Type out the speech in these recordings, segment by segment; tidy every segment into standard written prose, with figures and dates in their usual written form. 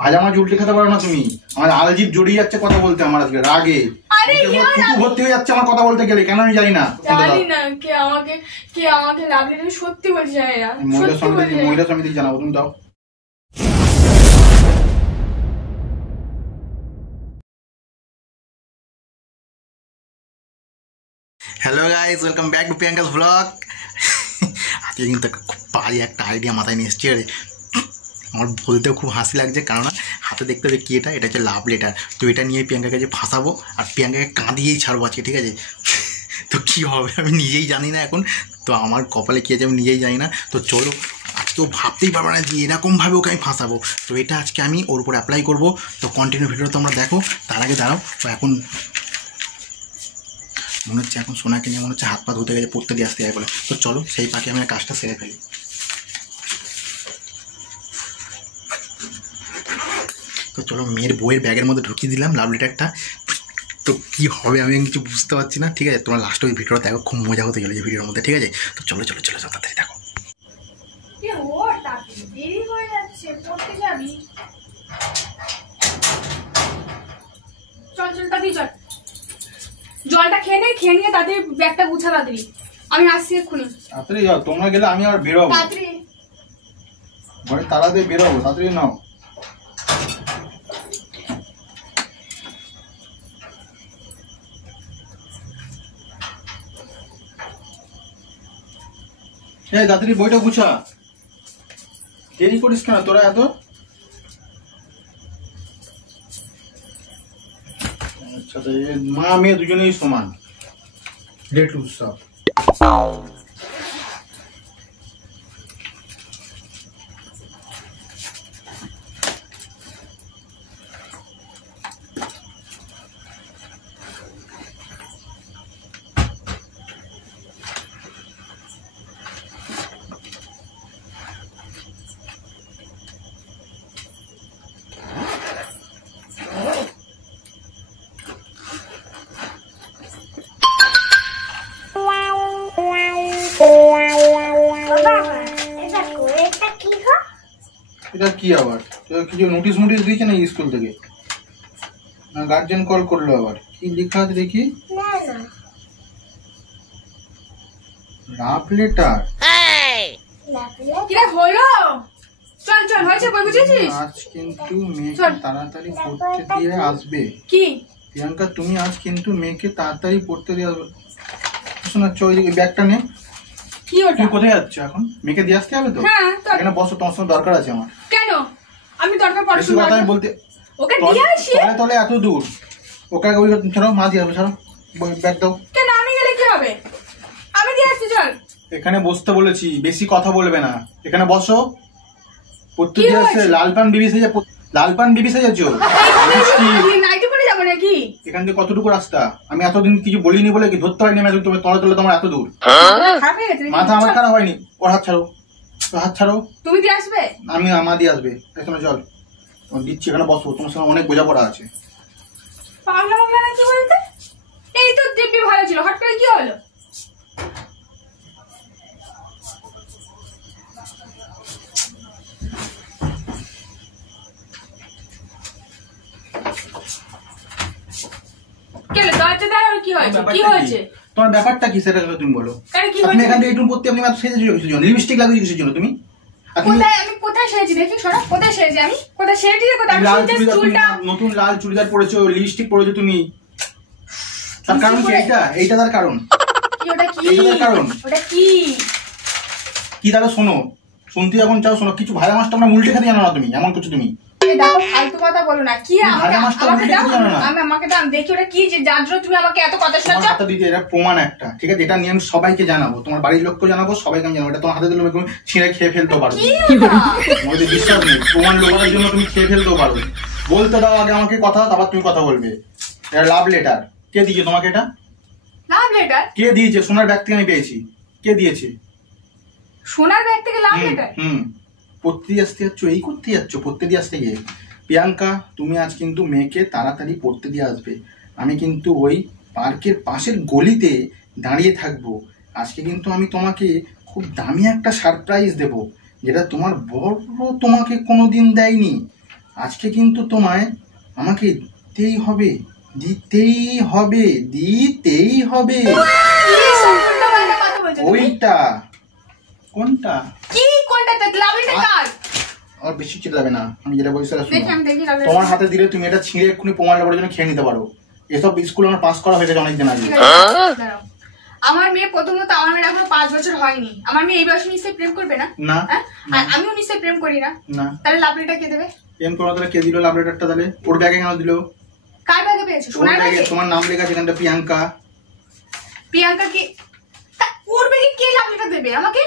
ভাজা মাছ উল্টে খেতে পারো না তুমি। আমার আলজিভ জড়িয়ে যাচ্ছে কথা বলতে, আমার আজকে রাগে ভর্তি হয়ে যাচ্ছে আমার কথা বলতে গেলে। কেন আমি জানি না কে আমাকে লাভলি তুমি সত্যি বলতে চাই না। মহিলা সমিতি জানাবো, তুমি দাও। Hello guys, welcome back to Priyanka's blog. আজকে কিন্তু খুব বাজে একটা আইডিয়া মাথায় নিয়ে এসছি। আমার বলতেও খুব হাসি লাগছে, কারণ হাতে দেখতে হবে কি এটা হচ্ছে লাভ লেটার। তো এটা নিয়ে প্রিয়াঙ্কাকে যে ফাঁসাবো আর প্রিয়াঙ্কাকে কাঁদিয়েই ছাড়বো আজকে, ঠিক আছে? তো কী হবে আমি নিজেই জানি না এখন। তো আমার কপালে কী আছে আমি নিজেই জানি না। তো চলো, আজকে ও ভাবতেই পারবে না যে এরকমভাবে ওকে আমি ফাঁসাবো। তো এটা আজকে আমি ওর উপর অ্যাপ্লাই করবো। তো কন্টিনিউ ভিডিও তোমরা দেখো। তার আগে দাঁড়াও, তো এখন মনে হচ্ছে এখন সোনাকে নিয়ে মনে হচ্ছে হাত পা ধুতে গেছে, পড়তে দিয়ে আসতে যায় বলে। তো চলো সেই পাখি আমি কাজটা সেরে ফেলি। তো চলো, মেয়ের বইয়ের ব্যাগের মধ্যে ঢুকিয়ে দিলাম লাভ লেটারটা। তো কী হবে আমি কিছু বুঝতে পারছি না, ঠিক আছে? তোমরা লাস্ট ওই ভিডিওটা দেখো, খুব মজা হতে চলেছে ভিডিওর মধ্যে, ঠিক আছে? তো চলো চলো চলো চলো তাড়াতাড়ি দেখো। চল চল তাড়াতাড়ি চল, জলটা খেয়ে নিয়ে তাড়াতাড়ি ব্যাগটা গুছা তাড়াতাড়ি। আমি আসছি এক্ষুনি। তাড়াতাড়ি যাও, তোমরা গেলে আমি আর বেরোবো। তাড়াতাড়ি ঘরে তালা দিয়ে বেরোবো, তাড়াতাড়ি নাও। এই তাড়াতাড়ি বইটা গুছা, দেরি করিস কেন তোরা এত? আচ্ছা, মা মেয়ে দুজনেই সমান, ডেট উৎসব। এটা কি আবার কিছু নোটিশ মোটিশ দিয়েছে না স্কুল থেকে? না গার্জেন কল করলো আবার? কি লেখা আছে দেখি। Love letter. হলো, চল চল, হয়েছে বই বুঝেছিস? আজ কিন্তু মেয়েকে তাড়াতাড়ি পড়তে দিয়ে আসবে। কি প্রিয়াঙ্কা, তুমি আজ কিন্তু মেয়েকে তাড়াতাড়ি পড়তে দিয়ে আসবে। শোনাচ্ছ ওইদিকে ব্যাগটা নে। কি ওটা? তুমি কোথায় যাচ্ছ এখন? মেয়েকে দিয়ে আসতে হবে তো? হ্যাঁ, এখানে বসো, তোমার সঙ্গে দরকার আছে আমার। কেন? আমি দরকার পড়াশোনা কথা আমি বলতে ওকে দিয়ে আসি। তলে এত দূর ওকে ওই ছাড়ো, মা দিয়ে আসবে। ছাড়ো ব্যাগ দাও। কেন আমি গেলে কি হবে? আমি দিয়ে আসছি, চল। এখানে বসতে বলেছি, বেশি কথা বলবে না। এখানে বসো। পড়তে দিয়ে আসছে। লালপান বিবি সেজেছ। নাইটি পরে যাবো নাকি? এখান থেকে কতটুকু রাস্তা? আমি এতদিন কিছু বলিনি বলে কি ধরতে পারিনি? আমি তুমি তলে তলে তোমার এত দূর। মাথা আমার খারাপ হয়নি? ওর হাত ছাড়ো, হাত ছাড়ো। তুমি দিয়ে আসবে? আমি মা দিয়ে আসবে। এখানে চল, দিচ্ছি। এখানে বসো, তোমার সঙ্গে অনেক বোঝাপড়া আছে। পাগলা পাগলা নাকি বলতে? এই তো দিব্যি ভালো ছিল, হট করে কি হলো? তোমার ব্যাপারটা কি সেটা তুমি বলো। তুমি এখান থেকে একটু পড়তে, আপনি সেজেছো কিছুর জন্য, লিপস্টিক লাগিয়ে কিছুর জন্য। তুমি কোথায় সেজেছি দেখি, সরা। কোথায় সেজেছি আমি? কোথায় সেজেছি? নতুন লাল চুড়িদার পরেছো, লিপস্টিক পরেছো তুমি। তার কারণ কি? এইটা তার কারণ। কি তাহলে শোনো, শুনতে যখন চাও শোনো। কিছু ভাজা মাছটা আমরা উল্টে খেতে জানো না তুমি, এমন কিছু তুমি। ফালতু কথা বলো না। কি আমাকে দাও, দেখি ওটা কি যে যার জন্য তুমি আমাকে এত কথা শোনাচ্ছ। হাতে দিতে, এটা প্রমাণ একটা, ঠিক আছে? এটা নিয়ে আমি সবাইকে জানাবো, তোমার বাড়ির লোককে জানাবো, সবাইকে আমি জানাবো। এটা তোমার হাতে দিলে তুমি ছিঁড়ে খেয়ে ফেলতেও পারো। তোমাদের বিশ্বাস নেই, প্রমাণ লোকের জন্য তুমি খেয়ে ফেলতেও পারো। বলতে দাও আগে আমাকে কথা, তারপর তুমি কথা বলবে। এটা লাভ লেটার। কে দিয়েছে তোমাকে এটা? লাভ লেটার কে দিয়েছে? সোনার ব্যাগ থেকে আমি পেয়েছি। কে দিয়েছে? সোনার ব্যাগ থেকে লাভ লেটার? পড়তে দিয়ে আসতে যাচ্ছ, এই করতে যাচ্ছ পড়তে দিয়ে আসতে গিয়ে। প্রিয়াঙ্কা, তুমি আজ কিন্তু মেয়েকে তাড়াতাড়ি পড়তে দিয়ে আসবে। আমি কিন্তু ওই পার্কের পাশের গলিতে দাঁড়িয়ে থাকবো। আজকে কিন্তু আমি তোমাকে খুব দামি একটা সারপ্রাইজ দেব, যেটা তোমার বড় তোমাকে কোনোদিন দেয়নি। আজকে কিন্তু তোমায় আমাকে দিতেই হবে, দিতেই হবে, দিতেই হবে। ওইটা কোনটা? কি কোনটা? লাভলিটা কার? আর বেশি চিল্লাবে না, আমি যেটা বলছি সেটা শুনো। তোমার হাতে দিলে তুমি এটা ছিঁড়ে এক্ষুনি প্রমাণ লাগানোর জন্য খেয়ে নিতে পারো। এসব স্কুল আমার পাস করা হয়ে গেছে অনেকদিন আগে। আমার মেয়ে প্রথমত, আমার মেয়ের এখনো 5 বছর হয়নি। আমার মেয়ে এই বয়সে নিশ্চয়ই প্রেম করবে না? না। আর আমিও নিশ্চয়ই প্রেম করি না। না। তাহলে লাভলিটা কে দেবে? প্রেম করা তাহলে কে দিল লাভ লেটারটা? তাহলে ওর ব্যাগে কেন দিল? কার ব্যাগে পেয়েছো? সোনার ব্যাগে? তোমার নাম লেখা আছে এখানটা প্রিয়াঙ্কা। প্রিয়াঙ্কা কি? ওর ব্যাগে কে লাভ লেটার দেবে আমাকে?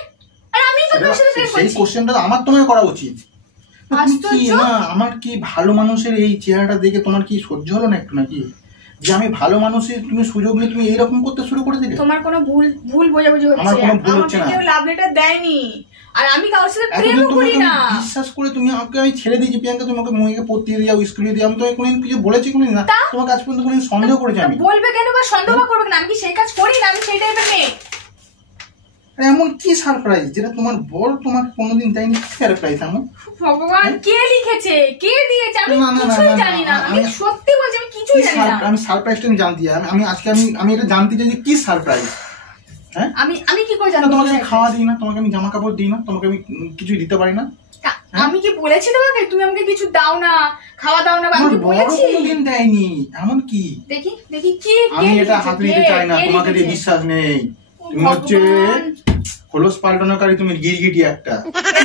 আর আমি তো তোর সাথে প্রেম করছি। সেই কোশ্চেনটা আমার তোমায় করা উচিত। আমার কি ভালো মানুষের এই চেহারাটা দেখে তোমার কি সহ্য হলো না একটু নাকি? যে আমি ভালো মানুষের তুমি সুযোগ নিয়ে তুমি এইরকম করতে শুরু করে দিলে। তোমার কোনো ভুল বোঝাবুঝি হচ্ছে। আমার কোনো ভুল হচ্ছে না। কেউ লাভ লেটার দেয়নি, আর আমি কারোর সাথে প্রেম করি না। বিশ্বাস করে তুমি আমাকে আমি ছেড়ে দিয়েছি প্রিয়াঙ্কা, তুমি আমাকে মেয়েকে পড়তে দিয়ে যাও, স্কুলে দিয়ে, আমি তো কোনোদিন কিছু বলেছি কোনোদিন না। তোমাকে আজ পর্যন্ত কোনোদিন সন্দেহ করেছি আমি? বলবে কেন বা সন্দেহ করবে না? আমি কি সেই কাজ করি না? আমি সেই টাইপের মেয়ে। এমন কি সারপ্রাইজ যেটা তোমার বর তোমাকে কোনোদিন দেয়নি? সারপ্রাইজ এমন? ভগবান, কে লিখেছে, কে দিয়েছে? আমি কিছুই জানি না। আমি সত্যি বলছি, আমি কিছুই জানি না। আমি সারপ্রাইজটা আমি জানতে চাই। আমি আজকে আমি এটা জানতে চাই যে কি সারপ্রাইজ। হ্যাঁ, আমি কি করে জানবো? তোমাকে আমি খাওয়া দিই না, তোমাকে আমি জামা কাপড় দিই না, তোমাকে আমি কিছুই দিতে পারি না। আমি কি বলেছি তোমাকে তুমি আমাকে কিছু দাও না, খাওয়া দাও না? আমি বলেছি? কোনোদিন দেয়নি। এমন কি? দেখি দেখি কি? আমি এটা হাত নিতে চাই না, তোমাকে দিয়ে বিশ্বাস নেই। তুমি হচ্ছে খোলস পাল্টানোকারী, তুমি গিরগিটি একটা।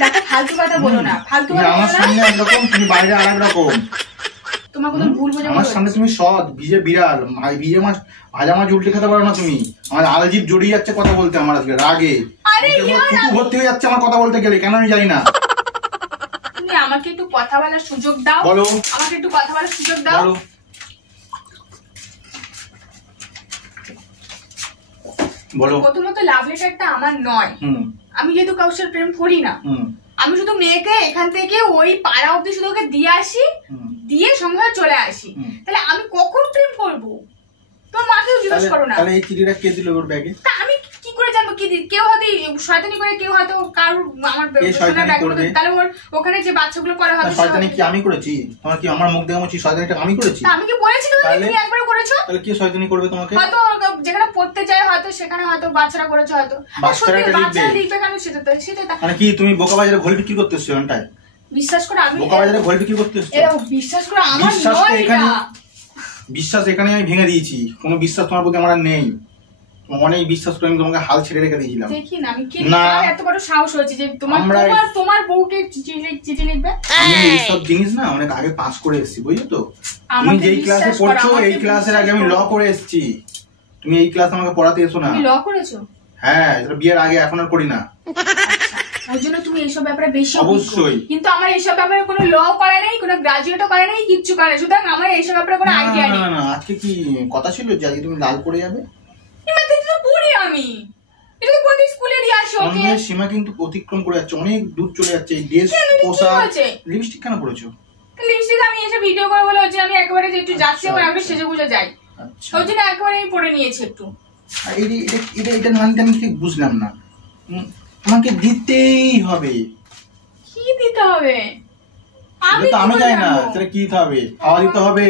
দেখো, ফালতু কথা বলো না, ফালতু কথা। আমার সামনে একরকম, তুমি বাইরে আরেক রকম। তোমার কোনো ভুল বোঝাবুঝি। আমার সামনে তুমি সৎ, ভিজে বিড়াল, ভিজে মাছ, ভাজা মাছ উল্টে খেতে পারো না তুমি। আমার আলজিভ জড়িয়ে যাচ্ছে কথা বলতে আমার আজকে রাগে। ভর্তি হয়ে যাচ্ছে আমার কথা বলতে গেলে, কেন আমি জানি না। তুমি আমাকে একটু কথা বলার সুযোগ দাও। বলো। আমাকে একটু কথা বলার সুযোগ দাও। বলো। বলো। প্রথমত লাভ লেটারটা আমার নয়। আমি যেহেতু কারোর সাথে প্রেম করি না, আমি শুধু মেয়েকে এখান থেকে ওই পাড়া অব্দি শুধু ওকে দিয়ে আসি, দিয়ে সঙ্গে চলে আসি। তাহলে আমি কখন প্রেম করব? তোর মাকেও জিজ্ঞেস করো না। তাহলে এই চিঠিটা কে দিল ওর ব্যাগে? তা আমি কি করে জানবো? কি কেউ হয়তো শয়তানি করে, কেউ হয়তো কারোর আমার তাহলে ওর ওখানে যে বাচ্চাগুলো করে হয়তো শয়তানি কি আমি করেছি? তোমার কি আমার মুখ দেখে মনে শয়তানিটা আমি করেছি? আমি কি বলেছি তুমি একবারও করেছো? তাহলে কি শয়তানি করবে তোমাকে? হয়তো যেখানে পড়তে চায় হয়তো সেখানে হয়তো বাচ্চারা করেছে, হয়তো বাচ্চারা লিখবে কেন? সেটা মানে কি তুমি বোকা বাজারে ঘোল বিক্রি করতে এসছো? এখানটায় বিশ্বাস করে আমি বোকা বাজারে ঘোল বিক্রি করতে এসছো? বিশ্বাস করে আমার নয় এটা। বিশ্বাস এখানে আমি ভেঙে দিয়েছি। কোনো বিশ্বাস তোমার প্রতি আমার আর নেই। অনেক বিশ্বাস করে আমি তোমাকে হাল ছেড়ে রেখে দিয়েছিলাম। দেখি না আমি কি এত বড় সাহস হয়েছে যে তোমার বউকে চিঠি লিখবে? আমি এইসব জিনিস না অনেক আগে পাস করে এসেছি, বুঝছো তো? তুমি যেই ক্লাসে পড়ছো এই ক্লাসের আগে আমি ল করে এসেছি। তুমি এই ক্লাস আমাকে পড়াতে এসো না। তুমি ল করেছো? হ্যাঁ, এটা বিয়ের আগে, এখন আর করি না। ওই জন্য তুমি এইসব ব্যাপারে বেশি অবশ্যই। কিন্তু আমার এইসব ব্যাপারে কোনো ল করা নেই, কোনো গ্রাজুয়েটও করা নেই, কিচ্ছু করা নেই। সুতরাং আমার এইসব ব্যাপারে কোনো আইডিয়া নেই। না, আজকে কি কথা ছিল যে আজকে তুমি লাল পরে যাবে? আমি এটা তো প্রতি স্কুলে দিয়ে আসি ওকে। সীমা কিন্তু অতিক্রম করে যাচ্ছে, অনেক দূর চলে যাচ্ছে। এই ড্রেস পোশাক, লিপস্টিক কেন পড়েছো? লিপস্টিক আমি এসে ভিডিও করে বলে হচ্ছে আমি একেবারে যে একটু যাচ্ছি এবং আমি সেজে গুজে যাই, ওই জন্য একেবারে আমি পরে নিয়েছি একটু। এটা মানতে আমি ঠিক বুঝলাম না। আমাকে দিতেই হবে। কি দিতে হবে? আমি জানি না সেটা কি দিতে হবে। খাওয়া দিতে হবে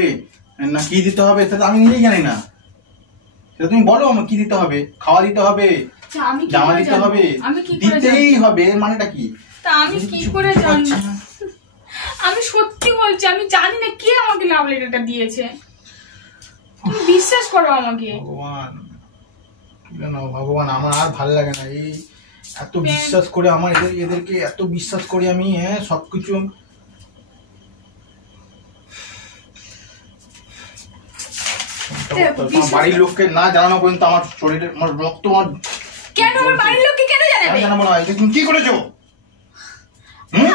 না কি দিতে হবে সেটা আমি নিজেই জানি না। সেটা তুমি বলো আমার কি দিতে হবে। খাওয়া দিতে হবে, জামা দিতে হবে, দিতেই হবে, এর মানেটা কি? তা আমি কি করে জানবো? আমি সত্যি বলছি আমি জানি না কে আমাকে লাভ লেটারটা দিয়েছে। তুমি বিশ্বাস করো আমাকে। ভগবান আমার আর ভালো লাগে না। এই এত বিশ্বাস করে আমার এদেরকে এত বিশ্বাস করে আমি সবকিছু বাড়ির লোককে না জানানো পর্যন্ত আমার শরীরে আমার রক্ত কেন আমার বাড়ির লোককে কেন জানাবে? জানাবো না। তুমি কি করেছো?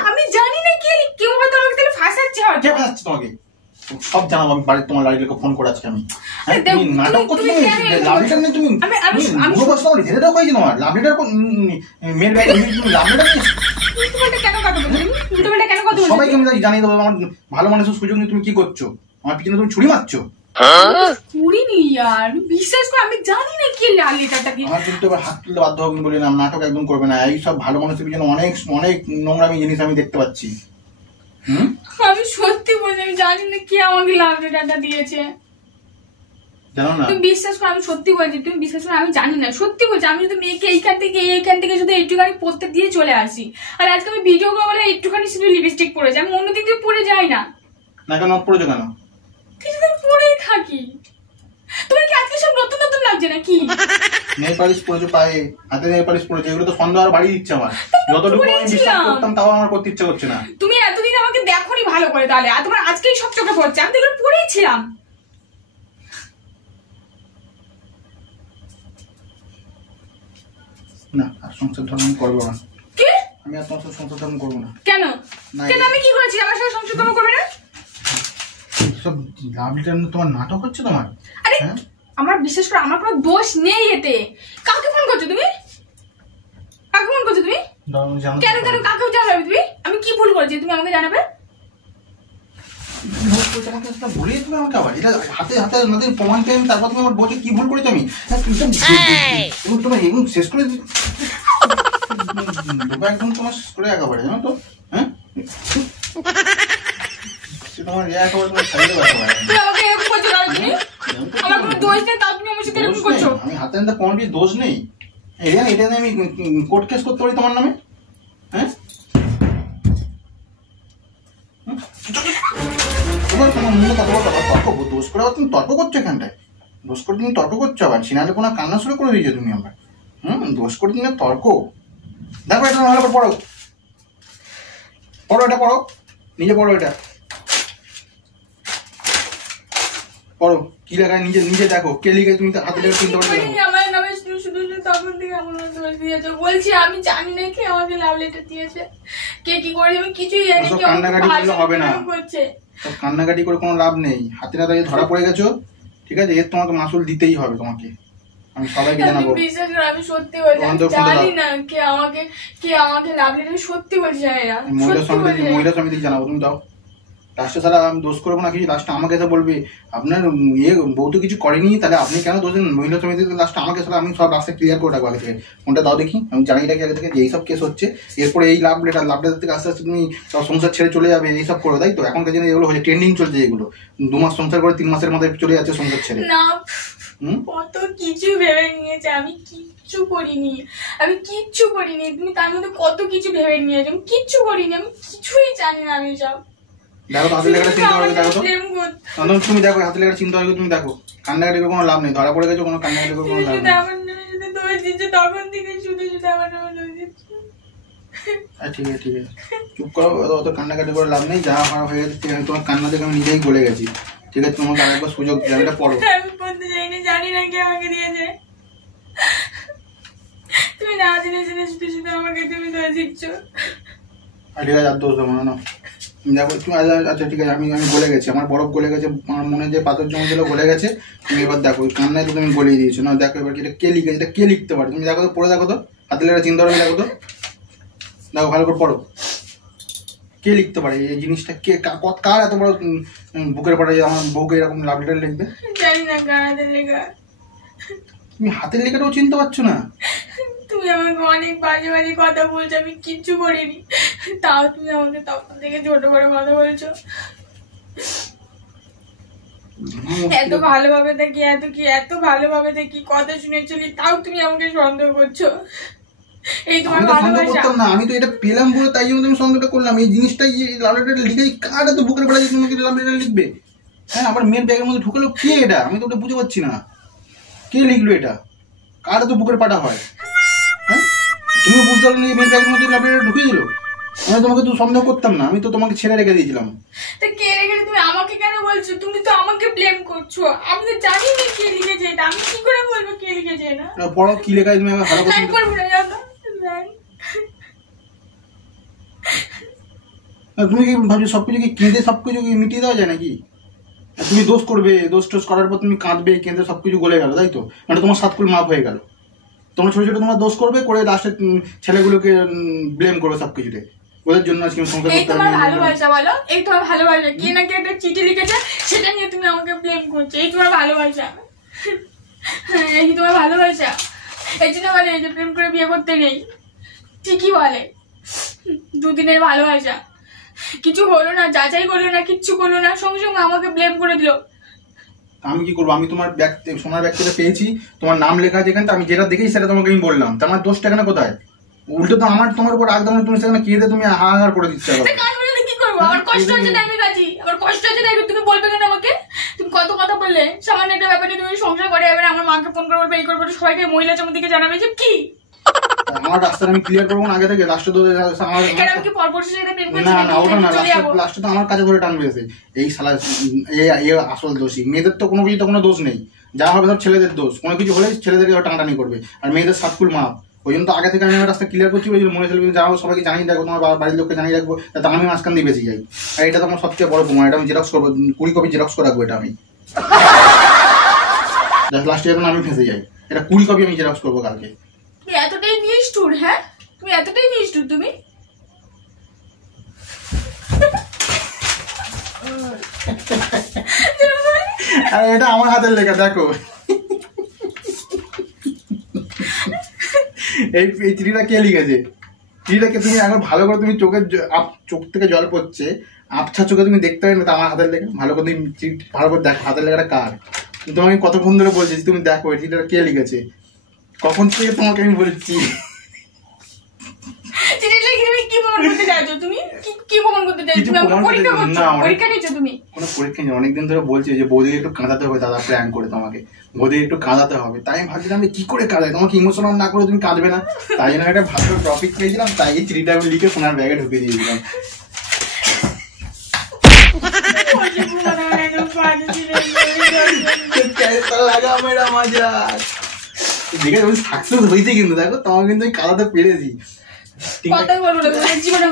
আমি জানি না কি কেউ হয়তো আমাকে তাহলে ফাঁসাচ্ছে। কে ফাঁসাচ্ছে তোমাকে? সব জানাবো আমি বাড়ির তোমার বাড়ির লোককে ফোন করে আজকে আমি। তুমি নাটক করছো, লাভ লেটার নেই। তুমি ঢেলে দেওয়া হয়েছে তোমার লাভ লেটার মেয়ের ব্যাগে তুমি লাভ লেটার সবাইকে আমি জানিয়ে দেবো। আমার ভালো মানুষের সুযোগ নিয়ে তুমি কি করছো? আমার পিছনে তুমি ছুরি মারছো। বিশ্বাস করে আমি জানি না কি লাভ লেটারটা কি। আমার কিন্তু এবার হাত তুলতে বাধ্য হবেন বলে না, নাটক একদম করবে না। এই সব ভালো মানুষের পিছনে অনেক অনেক নোংরামি জিনিস আমি দেখতে পাচ্ছি। আমি সত্যি বলছি, আমি জানি না কে আমাকে লাভ লেটারটা দিয়েছে। জানো না? তুমি বিশ্বাস করো, আমি সত্যি বলছি, তুমি বিশ্বাস করো, আমি জানি না, সত্যি বলছি। আমি যদি মেয়েকে এইখান থেকে শুধু একটুখানি পড়তে দিয়ে চলে আসি, আর আজকে আমি ভিডিও কলে একটুখানি শুধু লিপস্টিক পরেছি, আমি অন্যদিন দিয়ে পরে যাই না। না কেন পড়েছো কেন? কিছুদিন পরেই থাকি। তোমার কি আজকে সব নতুন নতুন লাগছে নাকি? নেল পালিশ পরেছো পায়ে, হাতে নেল পালিশ পরেছো, এগুলো তো সন্দেহ আর বাড়িয়ে দিচ্ছে আমার। যতটুকু আমি বিশ্বাস করতাম তাও আমার করতে ইচ্ছা করছে না। তুমি এতদিন আমাকে দেখোনি ভালো করে, তাহলে আর তোমার আজকেই সব চোখে পড়ছে। আমি তো এগুলো পরেই ছিলাম। না, আর সংসার ধর্ম করবো না। কি? আমি আর তোমার সাথে সংসার ধর্ম করবো না। কেন? কেন আমি কি করেছি আমার সাথে সংসার ধর্ম করবে না? সব লাভ লেটার তোমার নাটক হচ্ছে তোমার। আরে আমার বিশেষ করে আমার কোনো দোষ নেই এতে। কাকে ফোন করছো তুমি? কাকে ফোন করছো তুমি? কেন কেন কাকে জানাবে তুমি? আমি কি ভুল করেছি তুমি আমাকে জানাবে? প্রমাণ পেয়ে তারপর তুমি আমার বলছো কি ভুল করেছি আমি। তোমার এগুলো শেষ করে একদম তোমার শেষ করে একেবারে, জানো তো? হ্যাঁ, তোমার একেবারে তোমার ছাড়িয়ে দেবো একেবারে। আমাকে এরকম করছো কেন তুমি? আমার কোনো দোষ নেই, তাও তুমি আমার সাথে এরকম করছো। আমি হাতে আনতে কোনো দোষ নেই। এটা নিয়ে আমি কোর্ট কেস করতে পারি তোমার নামে। হ্যাঁ, তোমার মনে কত বড় কথা, তর্ক দোষ করে আবার তুমি তর্ক করছো এখানটায়। দোষ করে তুমি তর্ক করছো আবার, সিনালে কোনো কান্না শুরু করে দিয়েছো তুমি আবার। দোষ করে তুমি তর্ক। দেখো এটা ভালো করে পড়ো, পড়ো এটা, পড়ো নিজে, পড়ো এটা, পড়ো কি লেখায় নিজে নিজে দেখো। কে লিখে তুমি হাতে লেখা চিনতে পারছো? আমার নামে শুধু শুধু তখন থেকে আমার দোষ দিয়েছো। বলছি আমি জানি না কে আমাকে লাভ লেটার দিয়েছে, কে কি করেছে, আমি কিছুই জানি না। কান্নাকাটি করলে হবে না, কান্নাকাটি করে কোনো লাভ নেই। হাতে না দাঁড়িয়ে ধরা পড়ে গেছো, ঠিক আছে? এর তোমাকে মাসুল দিতেই হবে তোমাকে। আমি সবাইকে জানাবো। বিশ্বাস করো আমি সত্যি বলছি, জানি না কে আমাকে লাভ লেটার, সত্যি বলছি জানি না। মহিলা সমিতি জানাবো, তুমি দাও। লাস্টে সারা আমি দোষ করবো না কিছু, লাস্টে আমাকে এসে বলবে আপনার বউ তো কিছু করেনি, তাহলে আপনি কেন দোষ দেন? মহিলা সমিতিতে লাস্টে আমাকে সারা, আমি সব রাস্তা ক্লিয়ার করে রাখবো আগে থেকে। ফোনটা দাও দেখি, আমি জানি রাখি আগে থেকে যে এইসব কেস হচ্ছে। এরপরে এই লাভ লেটার থেকে আস্তে আস্তে তুমি সব সংসার ছেড়ে চলে যাবে, এইসব করো, তাই তো? এখনকার দিনে এগুলো হচ্ছে ট্রেন্ডিং চলছে, এগুলো 2 মাস সংসার করে 3 মাসের মধ্যে চলে যাচ্ছে সংসার ছেড়ে। না, কত কিছু ভেবে নিয়েছে, আমি কিচ্ছু করিনি, তুমি তার মধ্যে কত কিছু ভেবে নিয়েছো, আমি কিচ্ছু করিনি, আমি কিছুই জানি না। আমি সব দেখো, হাতে লেখাটা চিন্তা করে দেখো তো। তুমি দেখো হাতে লেখাটা চিন্তা করে, তুমি দেখো। কান্নাকাটি করে কোনো লাভ নেই, ধরা পড়ে গেছো, কোনো কান্নাকাটি করে কোনো লাভ নেই। তখন থেকে শুধু শুধু আমার ঠিক আছে, ঠিক আছে, চুপ করো, অত কান্নাকাটি করে লাভ নেই। যা হয়ে গেছে তোমার কান্না দেখে আমি নিজেই গলে গেছি, ঠিক আছে? তোমাকে আরেকবার সুযোগ দিলাম, এটা পড়ো। আমি পড়তে চাইনি, জানি না কে আমাকে দিয়েছে। তুমি না জেনে জেনে শুধু শুধু আমাকে তুমি দোষ দিচ্ছ। ঠিক আছে, আর দোষ দেবো না। দেখো তুমি, আচ্ছা ঠিক আছে, আমি গলে গেছি, আমার বরফ গলে গেছে, আমার মনে যে পাথর জমা গলে গেছে। তুমি এবার দেখো, ওই কান্নায় তো তুমি গলিয়ে দিয়েছো না। দেখো এবার এটা কে লিখেছে, এটা কে লিখতে পারে? তুমি দেখো তো, পড়ে দেখো তো, হাতে লেখা চিন্তা করে দেখো তো, দেখো ভালো করে পড়ো। কে লিখতে পারে এই জিনিসটা? কে, কার এত বড় বুকের পাড়ে আমার বউকে এরকম লাভ লেটার লিখবে? জানি না কার হাতের লেখা। তুমি হাতের লেখাটাও চিনতে পারছো না? তুমি আমাকে অনেক বাজে বাজে কথা বলছো, আমি কিচ্ছু করিনি, তাও তুমি আমাকে তখন থেকে ছোট করে কথা বলছো। এত ভালোভাবে দেখি, এত ভালোভাবে দেখি, কথা শুনে চলি, তাও তুমি আমাকে সন্দেহ করছো। এই তোমার ভালোবাসা না, আমি তো এটা পেলাম বলে তাই জন্য তুমি সন্দেহটা করলাম। এই জিনিসটাই লাভ লেটার লিখে কার এত বুকের পাড়ে তোমাকে লাভ লেটার লিখবে? হ্যাঁ, আমার মেয়ের ব্যাগের মধ্যে ঢুকালো কে? এটা আমি তো ওটা বুঝতে পারছি না, কে লিখলো এটা? কার এত বুকের পাটা হয়? হ্যাঁ, তুমি বুঝতে পারলে না মেয়ের ব্যাগের মধ্যে লাভ লেটার ঢুকিয়ে দিল? আমি তোমাকে তো সন্দেহ করতাম না, আমি তো তোমাকে ছেড়ে রেখে দিয়েছিলাম। তা কে রেখেছে? তুমি আমাকে কেন বলছো? তুমি তো আমাকে ব্লেম করছো, আমি তো জানি না কে লিখেছে এটা, আমি কি করে বলবো কে লিখেছে এটা? পড়ো কি লেখা, তুমি ভালো করে তুমি কি ভাবছো সবকিছু কি কেঁদে সবকিছু মিটিয়ে দেওয়া যায় নাকি? তুমি দোষ করবে, দোষ টোষ করার পর তুমি কাঁদবে, কেঁদে সবকিছু গলে গেল, তাই তো? মানে তোমার সাতকুল মাপ হয়ে গেল। তোমরা ছোট ছোট তোমরা দোষ করবে, করে লাস্টে ছেলেগুলোকে ব্লেম করবে সবকিছুতে, ওদের জন্য আজকে সংসার করতে। এই তোমার ভালোবাসা বলো, এই তোমার ভালোবাসা? কে নাকি একটা চিঠি লিখেছে, সেটা নিয়ে তুমি আমাকে ব্লেম করছো, এই তোমার ভালোবাসা? এই তোমার ভালোবাসা? এই জন্য বলে যে প্রেম করে বিয়ে করতে নেই, ঠিকই বলে 2 দিনের ভালোবাসা। কিছু হলো না, যাচাই করলো না, কিচ্ছু করলো না, সঙ্গে সঙ্গে আমাকে ব্লেম করে দিল। আমি কি করবো? আমি তোমার ব্যাগ, সোনার ব্যাগ থেকে পেয়েছি, তোমার নাম লেখা আছে এখানে, আমি যেটা দেখেছি সেটা তোমাকে আমি বললাম, তো আমার দোষটা এখানে কোথায়? উল্টো তো আমার তোমার উপর রাগ দাও, তুমি সেখানে কেঁদে তুমি হাহাকার করে দিচ্ছ। কি করবো? আমার কষ্ট হচ্ছে না, আমি কাজী, আমার কষ্ট হচ্ছে না, তুমি বলবে কেন আমাকে? তুমি কত কথা বললে সামান্য একটা ব্যাপারে, তুমি সংসার করে এবার আমার মাকে ফোন করবো, এই করবো, সবাইকে মহিলা চমদিকে জানাবে যে কি আমার রাস্তাটা আমি ক্লিয়ার করবো না আগে থেকে, লাস্টে তো না ওটা না, লাস্টে তো আমার কাছে ধরে টানবে এসে, এই শালা এই আসল দোষী। মেয়েদের তো কোনো কিছু তো কোনো দোষ নেই, যা হবে সব ছেলেদের দোষ, কোনো কিছু হলে ছেলেদেরকে টানাটানি করবে, আর মেয়েদের সাতকুল মাপ। ওই জন্য তো আগে থেকে আমি রাস্তা ক্লিয়ার করছি, ওই জন্য মনে ছিল যাও সবাইকে জানিয়ে রাখবো, তোমার বাড়ির লোককে জানিয়ে রাখবো, তাতে আমি মাঝখান দিয়ে বেঁচে যাই। আর এটা তো আমার সবচেয়ে বড় প্রমাণ, এটা আমি জেরক্স করবো, 20 কপি জেরক্স করে রাখবো, এটা আমি লাস্টে যখন আমি ফেঁসে যাই, এটা 20 কপি আমি জেরক্স করবো কালকে। এতটাই নিষ্ঠুর? হ্যাঁ, তুমি এতটাই নিষ্ঠুর তুমি? এটা আমার হাতের লেখা, দেখো এই চিঠিটা কে লিখেছে? চিঠিটাকে তুমি এখন ভালো করে, তুমি চোখ থেকে জল পড়ছে, আবছা চোখে তুমি দেখতে পাবে না, আমার হাতের লেখা। ভালো করে তুমি ভালো করে দেখো হাতের লেখাটা কার। তোমাকে কতক্ষণ ধরে বলছি তুমি দেখো এই চিঠিটা কে লিখেছে, কখন থেকে তোমাকে আমি বলছি। অনেকদিন ধরে বলছি যে বৌদি একটু কাঁদাতে হবে, দাদা প্ল্যান করে তোমাকে বৌদি একটু কাঁদাতে হবে, তাই আমি ভাবছিলাম কি করে কাঁদাই, তোমাকে ইমোশনাল না করে তুমি কাঁদবে না, তাই জন্য একটা ভালো টপিক পেয়েছিলাম, তাই এই চিঠিটা আমি লিখে সোনার ব্যাগে ঢুকে দিয়েছিলাম। সাকসেস হয়েছে কিন্তু, দেখো তোমাকে কিন্তু আমি কাঁদাতে পেরেছি। জীবনে